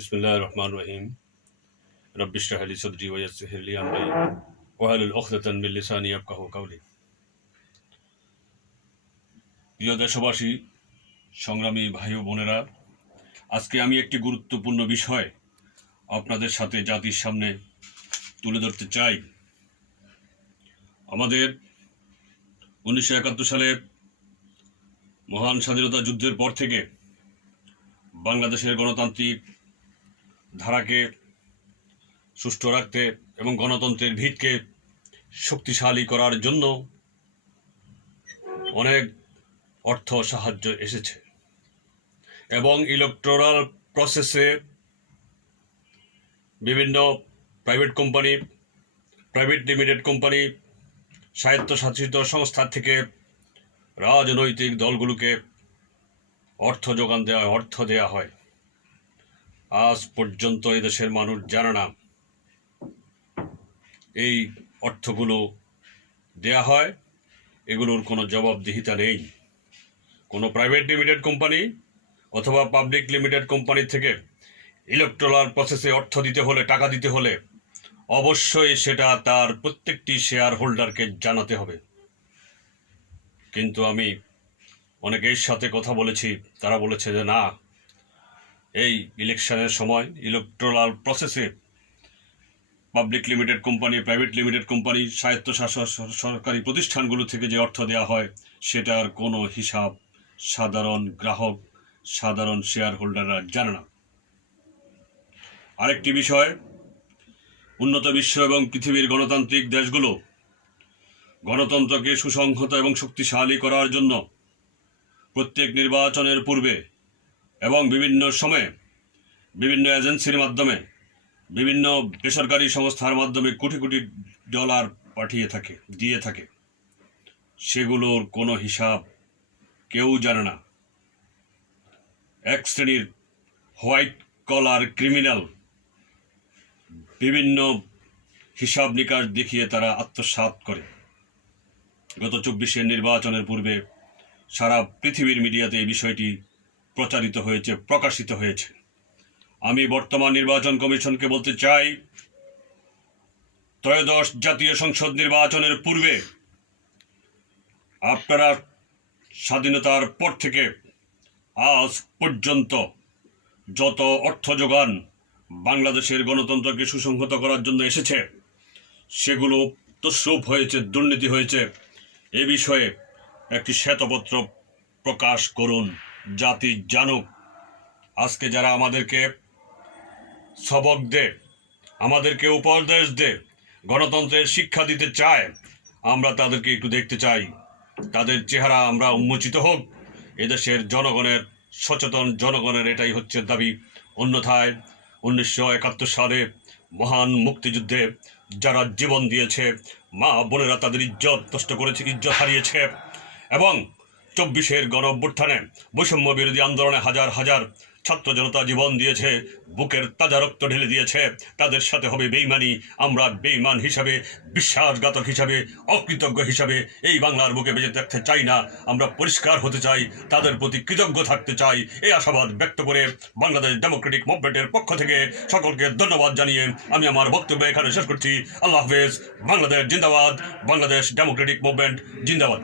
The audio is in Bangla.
বিসমিল্লাহির রহমানির রহিম। রব্বি ইশরাহ লি সাদরি ওয়া ইয়াসসির লি আমরি ওয়াহলুল উকদাতাম মিন লিসানি ইয়াফকাহু কাওলি। প্রিয় দেশবাসী, সংগ্রামী ভাই ও বোনেরা, আজকে আমি একটি গুরুত্বপূর্ণ বিষয় আপনাদের সাথে জাতির সামনে তুলে ধরতে চাই। আমাদের 1971 সালের মহান স্বাধীনতা যুদ্ধের পর থেকে বাংলাদেশের গণতান্ত্রিক ধারাকে সুষ্ঠু রাখতে এবং গণতন্ত্রের ভিতকে শক্তিশালী করার জন্য অনেক অর্থ সাহায্য এসেছে এবং ইলেকটোরাল প্রসেসে বিভিন্ন private company, private limited company, স্বায়ত্তশাসিত সংস্থা থেকে রাজনৈতিক দলগুলোকে অর্থ দেওয়া হয়। আজ পর্যন্ত এদেশের মানুষ জানে না এই অর্থগুলো দেয়া হয়, এগুলোর কোনো জবাবদিহিতা নেই। কোনো প্রাইভেট লিমিটেড কোম্পানি অথবা পাবলিক লিমিটেড কোম্পানি থেকে ইলেকটোরাল প্রসেসে অর্থ দিতে হলে, টাকা দিতে হলে অবশ্যই সেটা তার প্রত্যেকটি শেয়ার হোল্ডারকে জানাতে হবে। কিন্তু আমি অনেকের সাথে কথা বলেছি, তারা বলেছে যে না, এই ইলেকশনের সময় ইলেকটোরাল প্রসেসে public limited company, private limited company, স্বায়ত্তশাসিত সরকারি প্রতিষ্ঠানগুলো থেকে যে অর্থ দেওয়া হয় সেটার কোনো হিসাব সাধারণ গ্রাহক, সাধারণ শেয়ার হোল্ডাররা জানে না। আরেকটি বিষয়, উন্নত বিশ্ব এবং পৃথিবীর গণতান্ত্রিক দেশগুলো গণতন্ত্রকে সুসংহত এবং শক্তিশালী করার জন্য প্রত্যেক নির্বাচনের পূর্বে এবং বিভিন্ন সময়ে বিভিন্ন এজেন্সির মাধ্যমে, বিভিন্ন বেসরকারি সংস্থার মাধ্যমে কোটি কোটি ডলার দিয়ে থাকে। সেগুলোর কোনো হিসাব কেউ জানে না। এক শ্রেণীর হোয়াইট কলার ক্রিমিনাল বিভিন্ন হিসাব নিকাশ দেখিয়ে তারা আত্মসাৎ করে। গত 24 নির্বাচনের পূর্বে সারা পৃথিবীর মিডিয়াতে এই বিষয়টি প্রকাশিত হয়েছে। আমি বর্তমান নির্বাচন কমিশনকে বলতে চাই, ত্রয়োদশ জাতীয় সংসদ নির্বাচনের পূর্বে আপনারা স্বাধীনতার পর থেকে আজ পর্যন্ত যত অর্থ যোগান বাংলাদেশের গণতন্ত্রকে সুসংহত করার জন্য এসেছে সেগুলো তছরূপ হয়েছে, দুর্নীতি হয়েছে। এ বিষয়ে একটি শ্বেতপত্র প্রকাশ করুন, জাতি জানুক। আজকে যারা আমাদেরকে সবক দেয়, আমাদেরকে উপদেশ দেয়, গণতন্ত্রের শিক্ষা দিতে চায়, আমরা তাদেরকে একটু দেখতে চাই, তাদের চেহারা আমরা উন্মোচিত হোক। এদেশের জনগণের, সচেতন জনগণের এটাই হচ্ছে দাবি। অন্যথায় 1971 সালে মহান মুক্তিযুদ্ধে যারা জীবন দিয়েছে, মা বোনেরা তাদের ইজ্জত নষ্ট করেছে, ইজ্জত হারিয়েছে, এবং 24 গণ অভ্যুত্থানে বৈষম্য বিরোধী আন্দোলনে হাজার হাজার ছাত্র জনতা জীবন দিয়েছে, বুকের তাজা রক্ত ঢেলে দিয়েছে, তাদের সাথে হবে বেইমানি। আমরা বেইমান হিসাবে, বিশ্বাসঘাতক হিসাবে, অকৃতজ্ঞ হিসাবে এই বাংলার বুকে বেঁচে থাকতে চাই না। আমরা পরিষ্কার হতে চাই, তাদের প্রতি কৃতজ্ঞ থাকতে চাই। এই আশাবাদ ব্যক্ত করে বাংলাদেশ ডেমোক্রেটিক মুভমেন্টের পক্ষ থেকে সকলকে ধন্যবাদ জানিয়ে আমি আমার বক্তব্য এখানে শেষ করছি। আল্লাহ হাফেজ। বাংলাদেশ জিন্দাবাদ, বাংলাদেশ ডেমোক্রেটিক মুভমেন্ট জিন্দাবাদ।